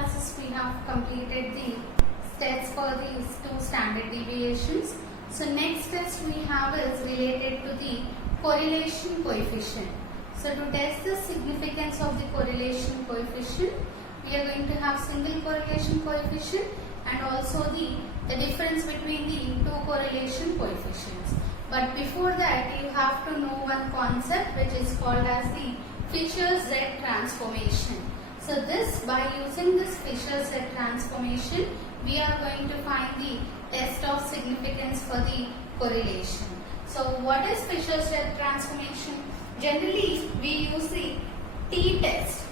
classes we have completed the tests for these two standard deviations. So next test we have is related to the correlation coefficient. So to test the significance of the correlation coefficient, we are going to have single correlation coefficient and also the difference between the two correlation coefficients. But before that, you have to know one concept which is called as the Fisher's Z transformation. So this, by using this Fisher's Z transformation, we are going to find the test of significance for the correlation. So what is Fisher's Z transformation? Generally, we use the t-test.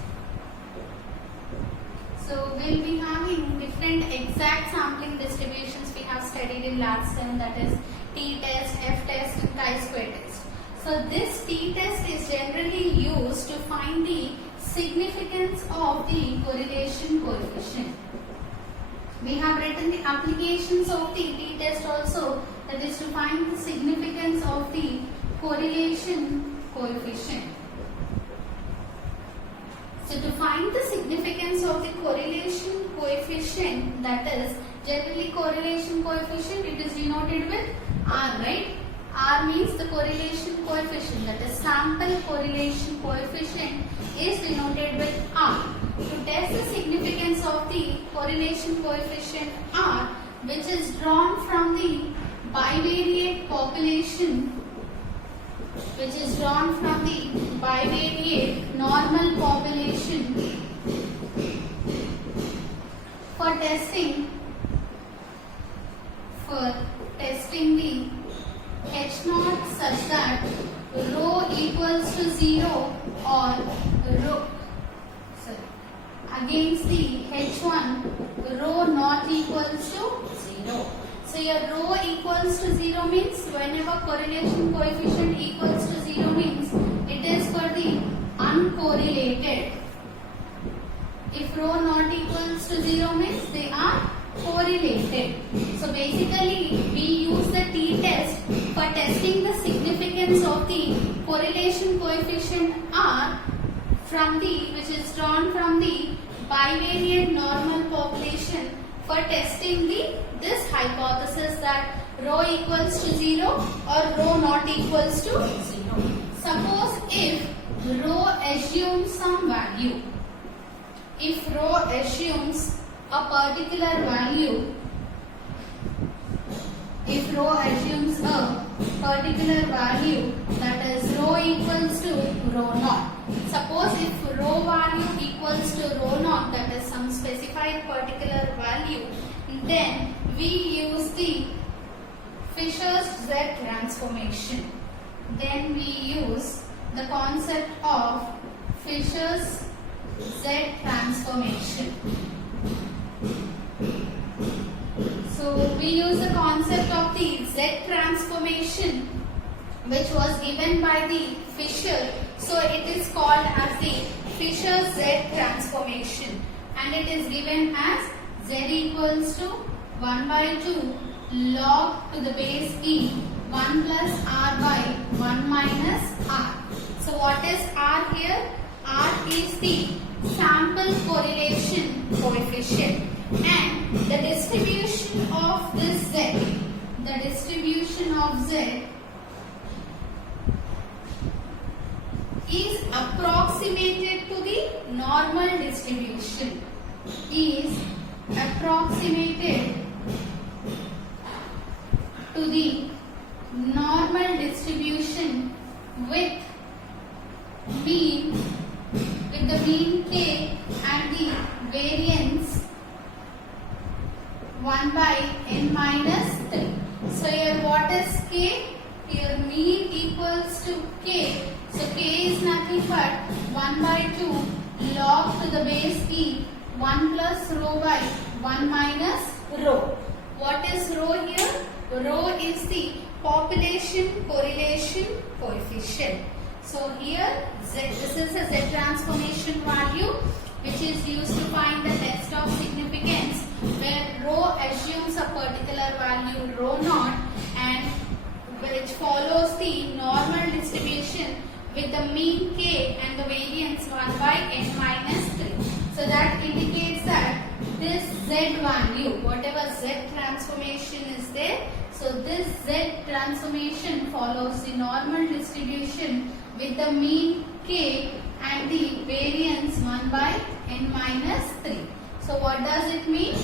So we will be having different exact sampling distributions we have studied in last time, that is t-test, f-test and chi-square test. So this t-test is generally used to find the significance of the correlation coefficient. We have written the applications of the t-test also, that is to find the significance of the correlation coefficient. So to find the significance of the correlation coefficient, that is generally correlation coefficient, it is denoted with R, right? R means the correlation coefficient, that is sample correlation coefficient is denoted with R. To test the significance of the correlation coefficient R, which is drawn from the bivariate population, which is drawn from the bivariate normal population for testing the H naught such that rho equals to 0 or rho against the H1 rho not equals to 0. So your rho equals to 0 means whenever correlation coefficient equals to 0 means it is for the uncorrelated. If rho not equals to 0 means they are correlated. So basically we use the t-test for testing the significance of the correlation coefficient R from which is drawn from the bivariate normal population for testing this hypothesis that rho equals to 0 or rho not equals to 0. Suppose if rho assumes some value, if rho assumes a particular value, if rho assumes a particular value, that is rho equals to rho naught. Suppose if rho value equals to rho naught, that is some specified particular value, then we use the Fisher's Z transformation. Then we use the concept of Fisher's Z transformation. So we use the concept of the Z transformation which was given by the Fisher. So it is called as the Fisher's Z transformation and it is given as Z equals to 1 by 2 log to the base E 1 plus R by 1 minus R. So what is R here? R is the sample correlation coefficient and the distribution of this Z, the distribution of Z is approximated to the normal distribution, is approximated to the normal distribution with the mean K and the variance 1 by n minus 3. So here what is K? Here mean equals to K. So K is nothing but 1 by 2 log to the base E 1 plus rho by 1 minus rho. What is rho here? Rho is the population correlation coefficient. So here this is a Z transformation value which is used to find the test of significance where rho assumes a particular value rho naught and which follows the normal distribution with the mean K and the variance 1 by n minus 3. So that indicates that Z value, whatever Z transformation is there, so this Z transformation follows the normal distribution with the mean K and the variance 1 by n minus 3. So what does it mean?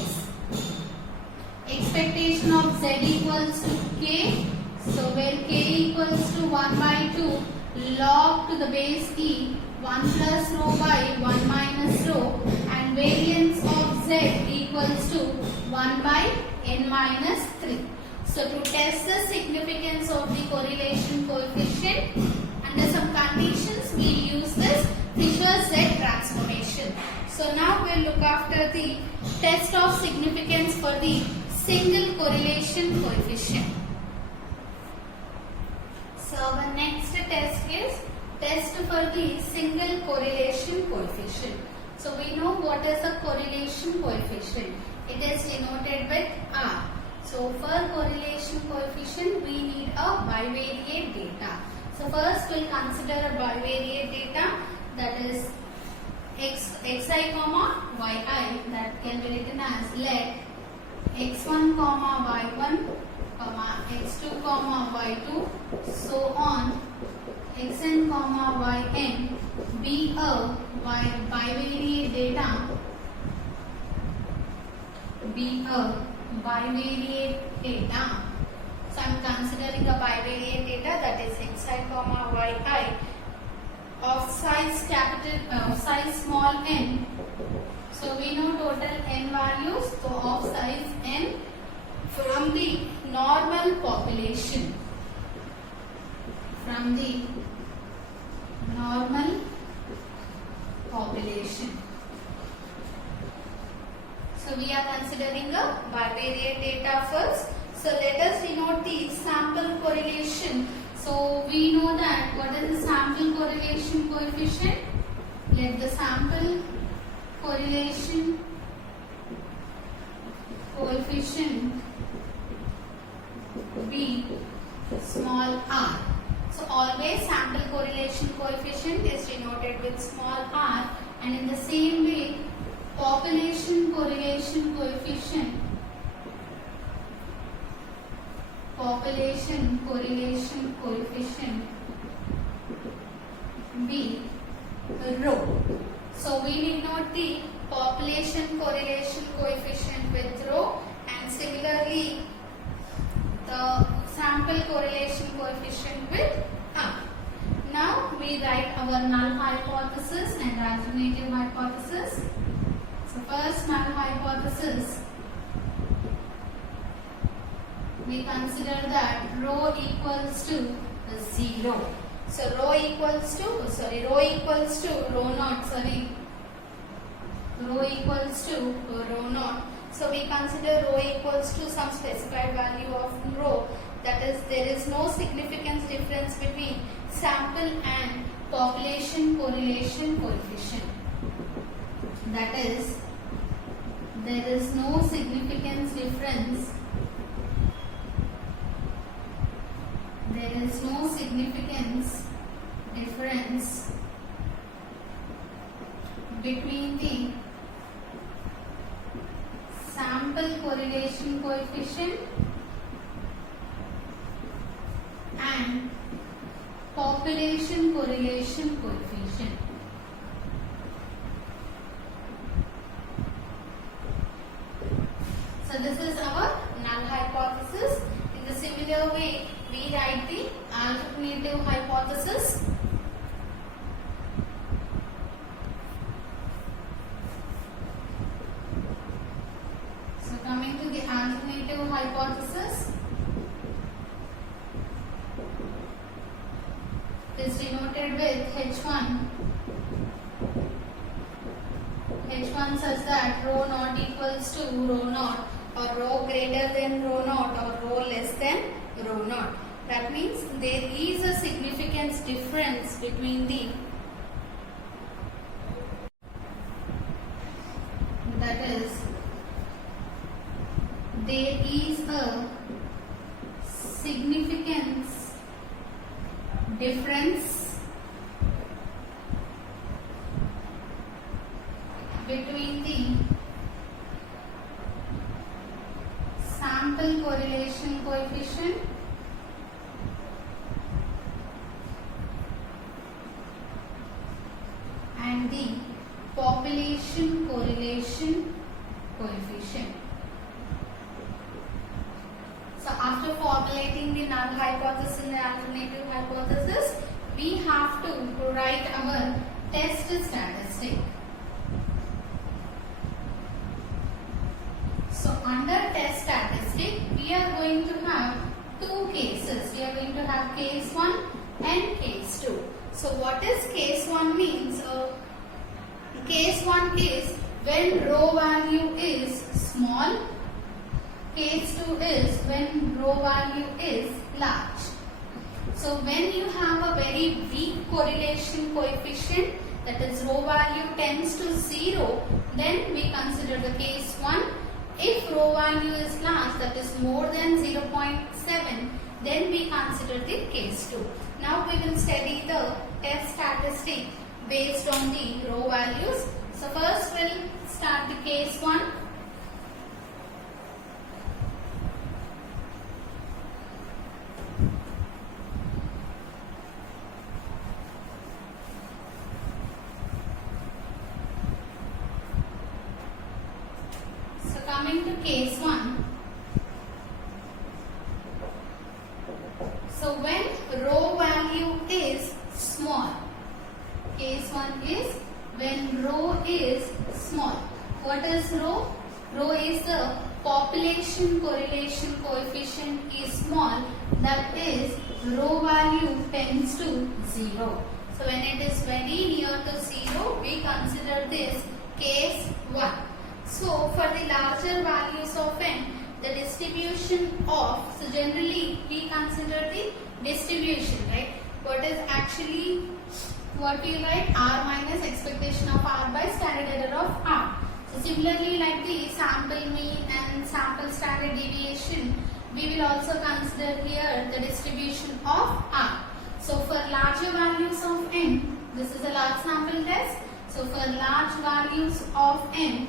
Expectation of Z equals to K. So where K equals to 1 by 2 log to the base E 1 plus rho by 1 minus rho, and variance of Z equals to 1 by n minus 3. So to test the significance of the correlation coefficient, under some conditions we use this Fisher's Z transformation. So now we'll look after the test of significance for the single correlation coefficient. So our next test is test for the single correlation coefficient. So we know what is a correlation coefficient. It is denoted with R. So for correlation coefficient we need a bivariate data. So first we'll consider a bivariate data, that is xi comma yi, that can be written as let x1 comma y1 comma x2 comma y2 so on xn comma yn be a bivariate data, So I am considering a bivariate data, that is xi comma yi of size small n. So we know total n values, so of size n from the normal population. So we are considering a bivariate data first. So let us denote the sample correlation. So we know that what is the sample correlation coefficient? Let the sample correlation coefficient be small r. So always sample correlation coefficient is denoted with small r, and in the same way population correlation coefficient be rho. So we denote the population correlation coefficient with rho, and similarly the sample correlation coefficient with r. Now we write our null hypothesis and alternative hypothesis. So first null hypothesis, we consider that rho equals to 0. So rho equals to rho naught. So we consider rho equals to some specified value of rho, that is there is no significance difference between sample and population correlation coefficient. That is, there is no significance difference. Between the sample correlation coefficient and population correlation coefficient. So this is our null hypothesis. In the similar way, we write the alternative hypothesis. So coming to the alternative hypothesis, it is denoted with H1 such that rho naught equals to rho naught, or rho greater than rho naught, or rho less than rho naught. That means there is a significance difference between the, that is, there is a significance difference between the and the population correlation coefficient. So after formulating the null hypothesis and the alternative hypothesis, we have to write our test statistic. So under test statistic, we are going to have two cases. We are going to have case 1 and case 2. So what is case 1 means? Case 1 is when rho value is small. Case 2 is when rho value is large. So when you have a very weak correlation coefficient, that is rho value tends to 0, then we consider the case 1. If rho value is large, that is more than 0.7, then we consider the case 2. Now we will study the test statistic based on the rho values. So first we'll start the case 1. Coming to case 1. So when rho value is small, case 1 is when rho is small. What is rho? Rho is the population correlation coefficient is small, that is rho value tends to 0. So when it is very near to 0, we consider this case 1. So for the larger values of n, the distribution of, so generally we consider the distribution, right? What is actually, what we write, r minus expectation of r by standard error of r. So similarly, like the sample mean and sample standard deviation, we will also consider here the distribution of r. So for larger values of n, this is a large sample test. So for large values of n,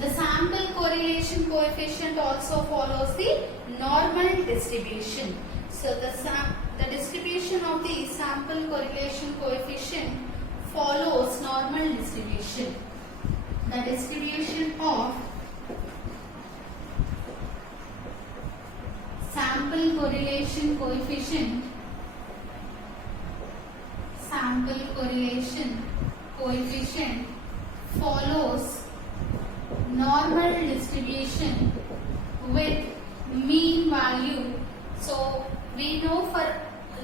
the sample correlation coefficient also follows the normal distribution. So the distribution of the sample correlation coefficient follows normal distribution. The distribution of sample correlation coefficient follows normal distribution with mean value. So we know for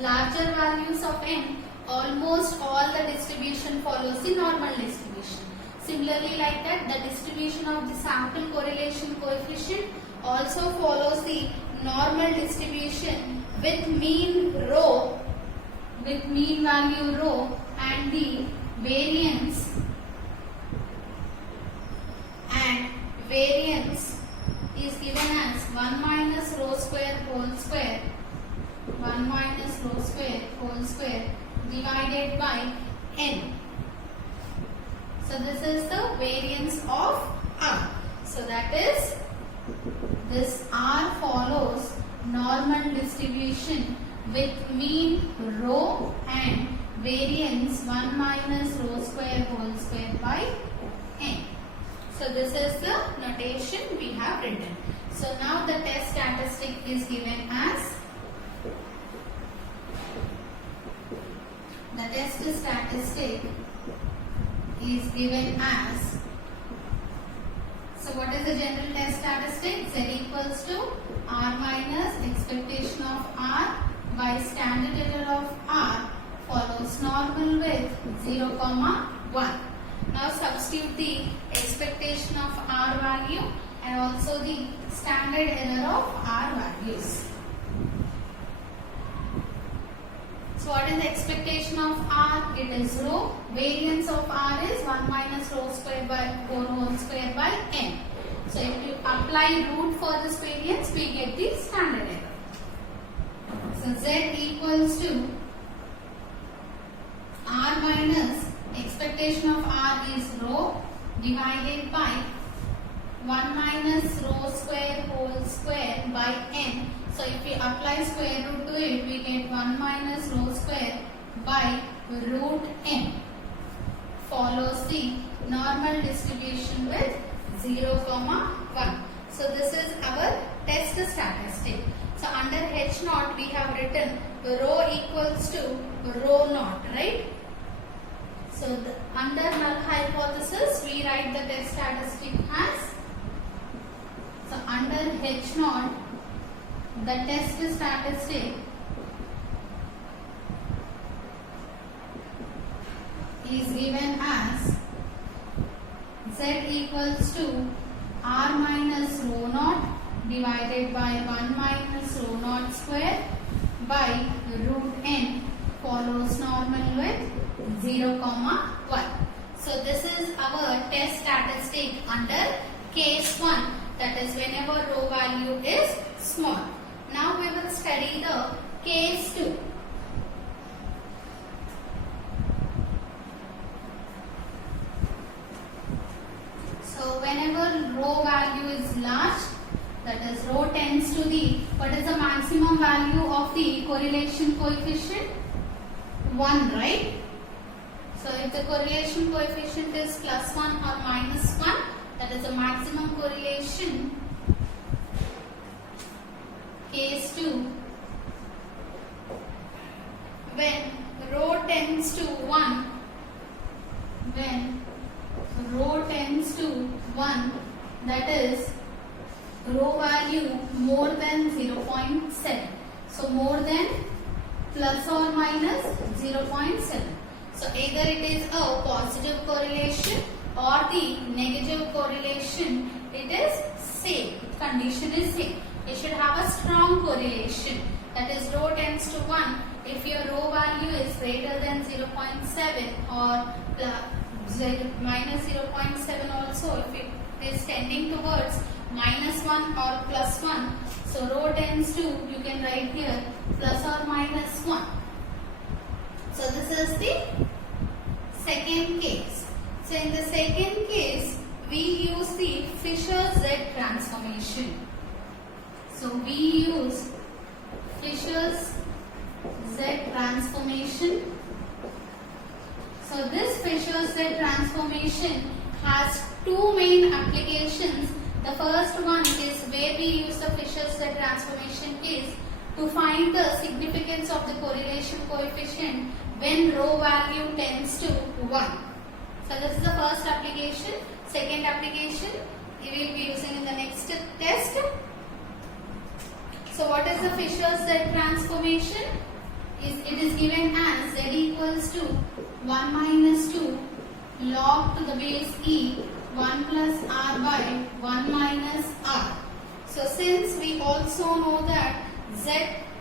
larger values of n, almost all the distribution follows the normal distribution. Similarly, like that, the distribution of the sample correlation coefficient also follows the normal distribution with mean rho, with mean value rho, and the variance is given as 1 minus rho square whole square, 1 minus rho square whole square divided by n. So this is the variance of r. So that is, this r follows normal distribution with mean rho and variance 1 minus rho square whole square by n. So this is the notation we have written. So now the test statistic is given as, so what is the general test statistic? Z equals to r minus expectation of r by standard error of r follows normal with 0, 1. Now substitute the expectation of r value and also the standard error of r values. So what is the expectation of r? It is rho. Variance of r is 1 minus rho square by 4 whole square by n. So if you apply root for this variance, we get the standard error. So z equals to r minus expectation of r is rho divided by 1 minus rho square whole square by n. So if we apply square root to it, we get 1 minus rho square by root n follows the normal distribution with 0, 1. So this is our test statistic. So under H naught we have written rho equals to rho naught, right? So under null hypothesis we write the test statistic as, so under H naught the test statistic is given as Z equals to R minus rho naught divided by 1 minus rho naught square by root n follows normal with 0, 1. So this is our test statistic under case 1, that is whenever rho value is small. Now we will study the case 2. So whenever rho value is large, that is rho tends to the, what is the maximum value of the correlation coefficient? 1, right? So if the correlation coefficient is +1 or -1, that is the maximum correlation. Case 2, when rho tends to 1, when rho tends to 1, that is rho value more than 0.7. So more than plus or minus 0.7. So either it is a positive correlation or the negative correlation, it is same. Condition is same. You should have a strong correlation. That is rho tends to 1. If your rho value is greater than 0.7 or minus 0.7 also, if it is tending towards -1 or +1, so rho tends to, you can write here, plus or minus 1. So this is the second case. So in the second case, we use the Fisher-Z transformation. So we use Fisher's Z transformation. So this Fisher's Z transformation has two main applications. The first one is where we use the Fisher's Z transformation is to find the significance of the correlation coefficient when rho value tends to 1. So this is the first application. Second application we will be using in the next test. So what is the Fisher's Z transformation? It is given as Z equals to 1 minus 2 log to the base e 1 plus r by 1 minus r. So since we also know that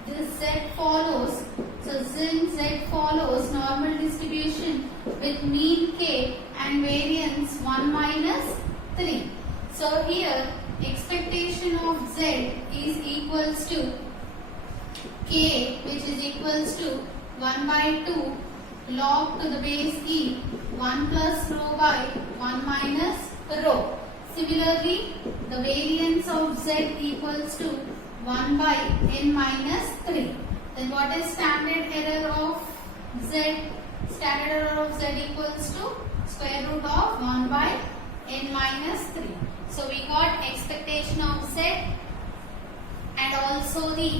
this Z follows, so since Z follows normal distribution with mean k and variance 1 minus 3. So here expectation of Z is equals to k, which is equals to 1 by 2 log to the base e 1 plus rho by 1 minus rho. Similarly, the variance of Z equals to 1 by n minus 3. Then what is standard error of Z? Standard error of Z equals to square root of 1 by n minus 3. So we got expectation of Z and also the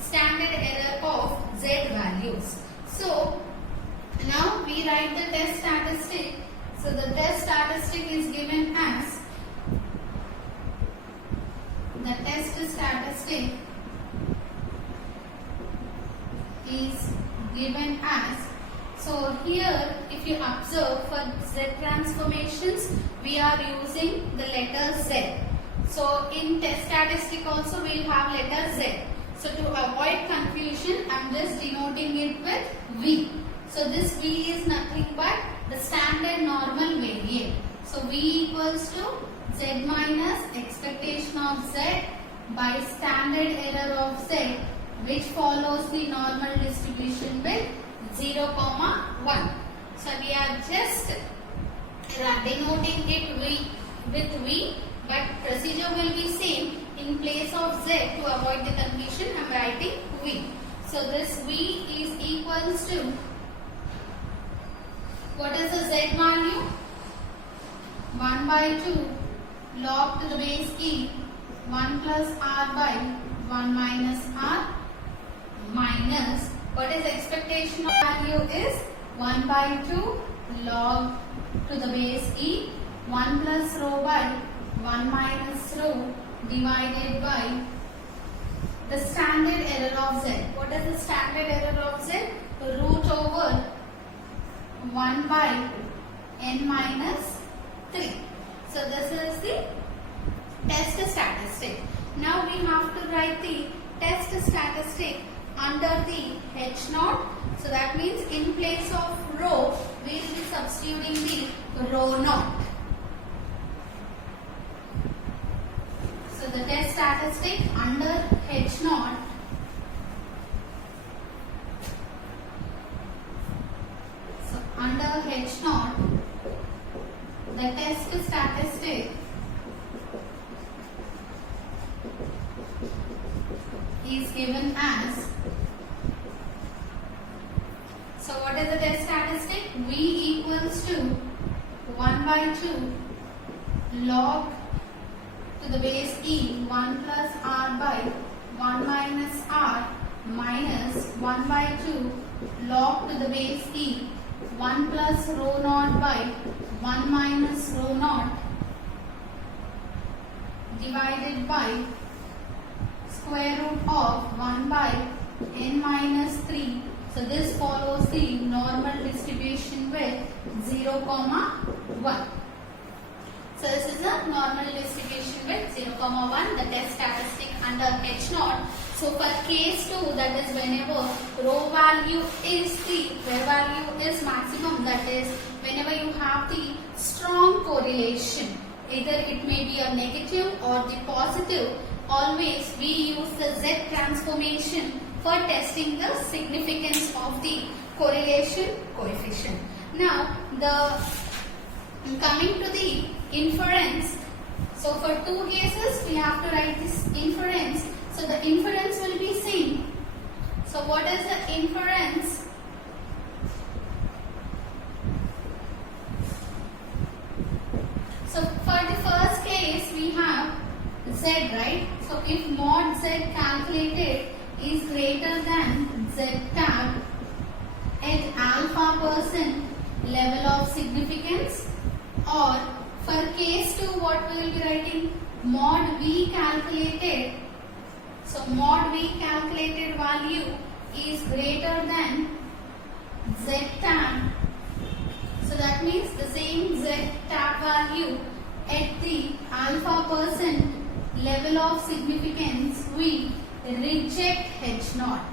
standard error of Z values. So now we write the test statistic. So the test statistic is given as, the test statistic is given as, so here if you observe for Z transformations we are using the letter Z. So in test statistic also we will have letter Z. So to avoid confusion I am just denoting it with V. So this V is nothing but the standard normal variant. So V equals to Z minus expectation of Z by standard error of Z, which follows the normal distribution with 0, 1. So we are just denoting it with V, but procedure will be same. In place of Z, to avoid the confusion I am writing V. So this V is equals to 1 by 2 log to the base e 1 plus r by 1 minus r minus what is expectation of value is 1 by 2 log to the base e 1 plus rho by 1 minus rho divided by the standard error of z. What is the standard error of z? Root over 1 by n minus 3. So this is the test statistic. Now we have to write the test statistic under the h naught. So that means in place of rho we will be substituting the rho naught. So the test statistic under h naught h naught, the test statistic is given as, so what is the test statistic? V equals to 1 by 2 log to the base e 1 plus r by 1 minus r minus 1 by 2 log to the base e 1 plus rho naught by 1 minus rho naught divided by square root of 1 by n minus 3. So this follows the normal distribution with 0, 1. So this is the normal distribution with 0, 1, the test statistic under h naught. So for case 2, that is whenever rho value is where value is maximum, that is whenever you have the strong correlation, either it may be a negative or the positive, always we use the Z transformation for testing the significance of the correlation coefficient. Now coming to the inference, so for two cases we have to write this inference. So the inference will be seen. So what is the inference? So for the first case we have Z, right? So if mod Z calculated is greater than Z tab at alpha % level of significance, or for case 2 what we will be writing? Mod V calculated. So mod V calculated value is greater than Z tab. So that means the same Z tab value at the alpha % level of significance, we reject H naught.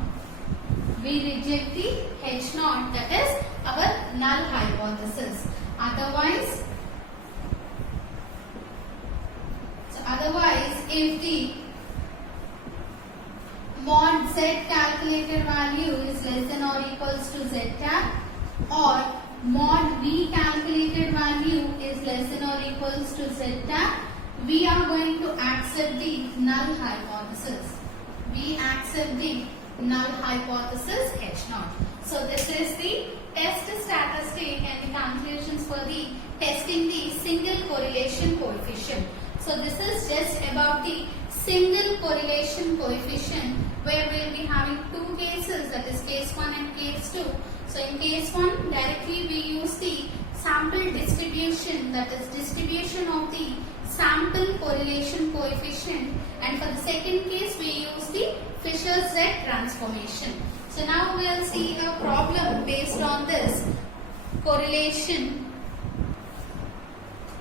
We reject the H naught, that is our null hypothesis. Otherwise, if the mod Z calculated value is less than or equals to Z tab, or mod V calculated value is less than or equals to Z tab, we are going to accept the null hypothesis. We accept the null hypothesis H naught. So this is the test statistic and the calculations for the testing the single correlation coefficient. So this is just about the single correlation coefficient, where we will be having two cases, that is case 1 and case 2. So in case 1 directly we use the sample distribution, that is distribution of the sample correlation coefficient, and for the second case we use the Fisher-Z transformation. So now we will see a problem based on this correlation.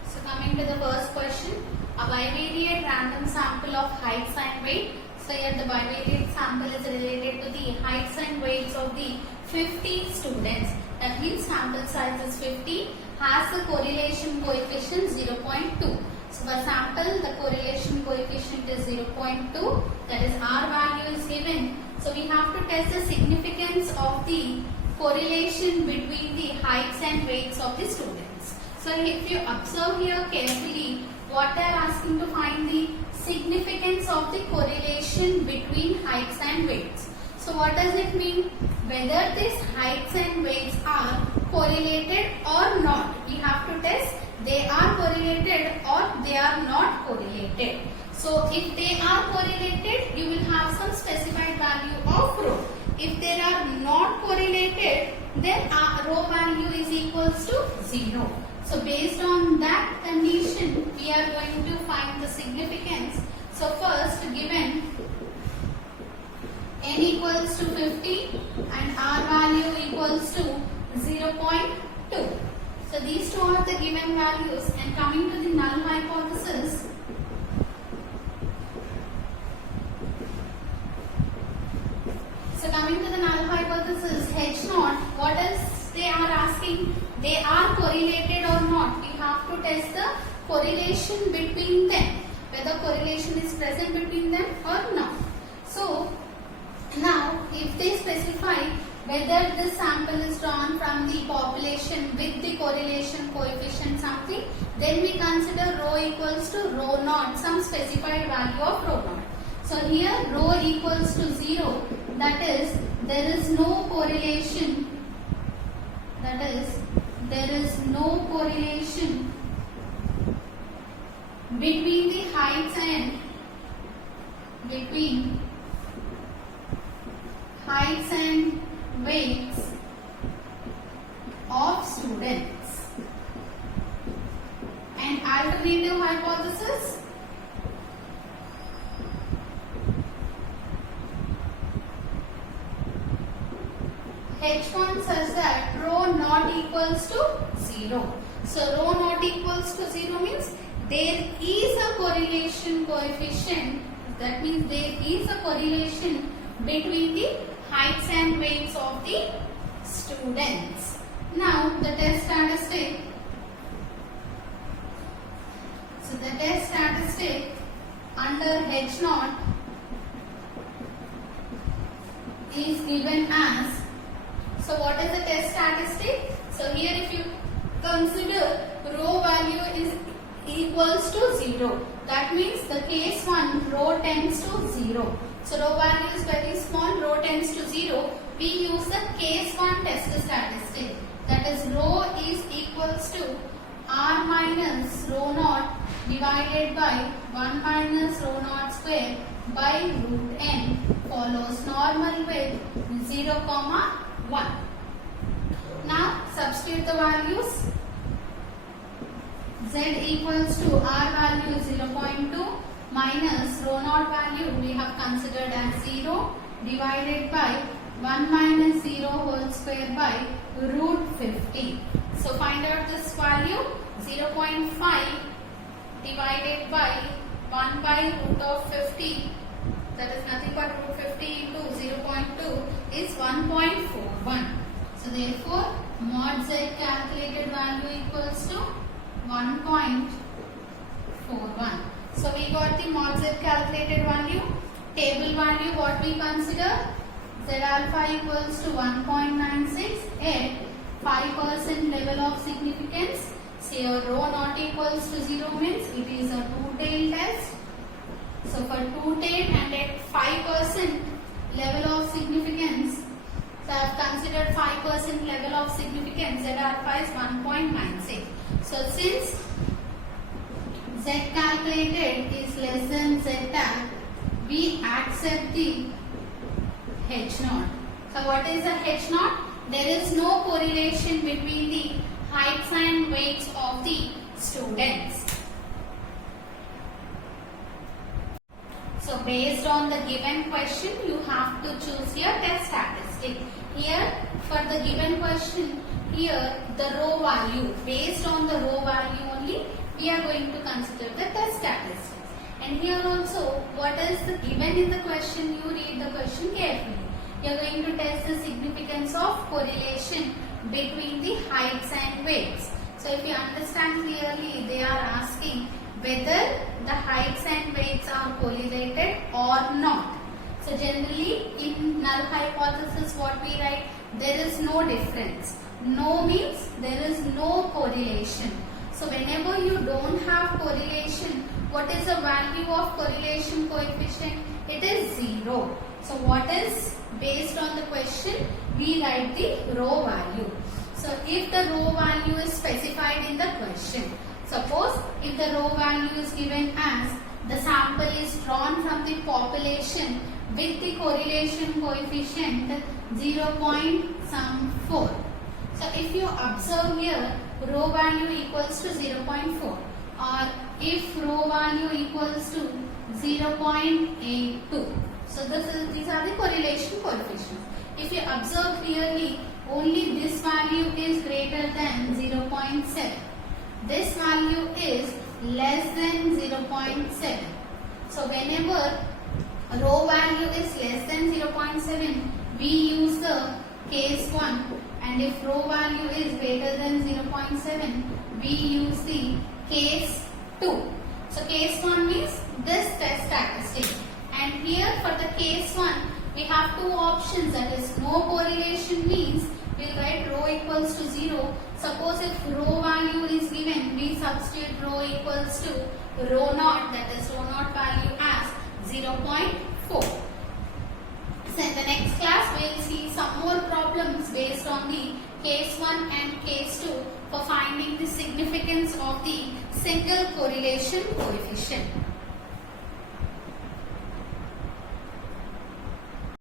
So coming to the first question, a bivariate random sample of heights and weight. So here the bivariate sample is related to the heights and weights of the 50 students. That means sample size is 50, has a correlation coefficient 0.2. So for sample, the correlation coefficient is 0.2, that is R value is given. So we have to test the significance of the correlation between the heights and weights of the students. So if you observe here carefully, what they are asking to find the significance of the correlation between heights and weights. So what does it mean? Whether these heights and weights are correlated or not. We have to test they are correlated are not correlated. So if they are correlated, you will have some specified value of row. If they are not correlated, then row value is equals to 0. So based on that condition, we are going to find the significance. So first, given n equals to 50 and r value equals to 0.2. So these two are the given values, and coming to the null hypothesis, H naught, what is they are asking? They are correlated or not? We have to test the correlation between them, whether correlation is present between them or not. So now if they specify whether the sample is drawn from the population with the correlation coefficient something, then we consider rho equals to rho naught, some specified value of rho naught. So here rho equals to 0, that is there is no correlation, between the heights and weights of students. And alternative hypothesis, H1 says that rho not equals to 0. So rho not equals to 0 means there is a correlation coefficient. That means there is a correlation between the heights and weights of the students. Now the test statistic. So the test statistic under H naught is given as, so what is the test statistic? So here if you consider rho value is equals to 0, that means the case 1 rho tends to 0. So rho value is very small, rho tends to 0. We use the case 1 test statistic, that is rho is equals to r minus rho naught divided by 1 minus rho naught square by root n follows normal with 0, 1. Now substitute the values. Z equals to r value 0.2 minus rho naught value we have considered as 0 divided by 1 minus 0 whole square by root 50. So find out this value. 0.5 divided by 1 by root of 50, that is nothing but root 50 into 0.2 is 1.41. So therefore mod z calculated value equals to 1.41. So we got the mod z calculated value. Table value what we consider? Z alpha equals to 1.96 at 5% level of significance. So your rho not equals to 0 means it is a two-tailed test. So for two-tailed and at 5% level of significance, so I have considered 5% level of significance, Z alpha is 1.96. So since Z calculated is less than Z tag, we accept the H naught. So what is the H naught? There is no correlation between the heights and weights of the students. So based on the given question, you have to choose your test statistic. Here for the given question, here the rho value, based on the rho value only, we are going to consider the test statistics. And here also, what is the given in the question, you read the question carefully. You are going to test the significance of correlation between the heights and weights. So if you understand clearly, they are asking whether the heights and weights are correlated or not. So generally in null hypothesis what we write? There is no difference. No means there is no correlation. So whenever you don't have correlation, what is the value of correlation coefficient? It is 0. So what is based on the question? We write the rho value. So if the rho value is specified in the question, Suppose if the row value is given as the sample is drawn from the population with the correlation coefficient 0.4. So if you observe here, row value equals to 0.4, or if row value equals to 0.82. So these are the correlation coefficients. If you observe clearly, only this value is greater than 0.7. This value is less than 0.7. So whenever row value is less than 0.7, we use the case 1, and if row value is greater than 0.7, we use the case 2. So case 1 means this test statistic, and here for the case 1 we have two options, that is no correlation means we will write rho equals to 0. Suppose if rho value is given, we substitute rho equals to rho naught, that is rho naught value as 0.4. So in the next class we will see some more problems based on the case 1 and case 2 for finding the significance of the single correlation coefficient.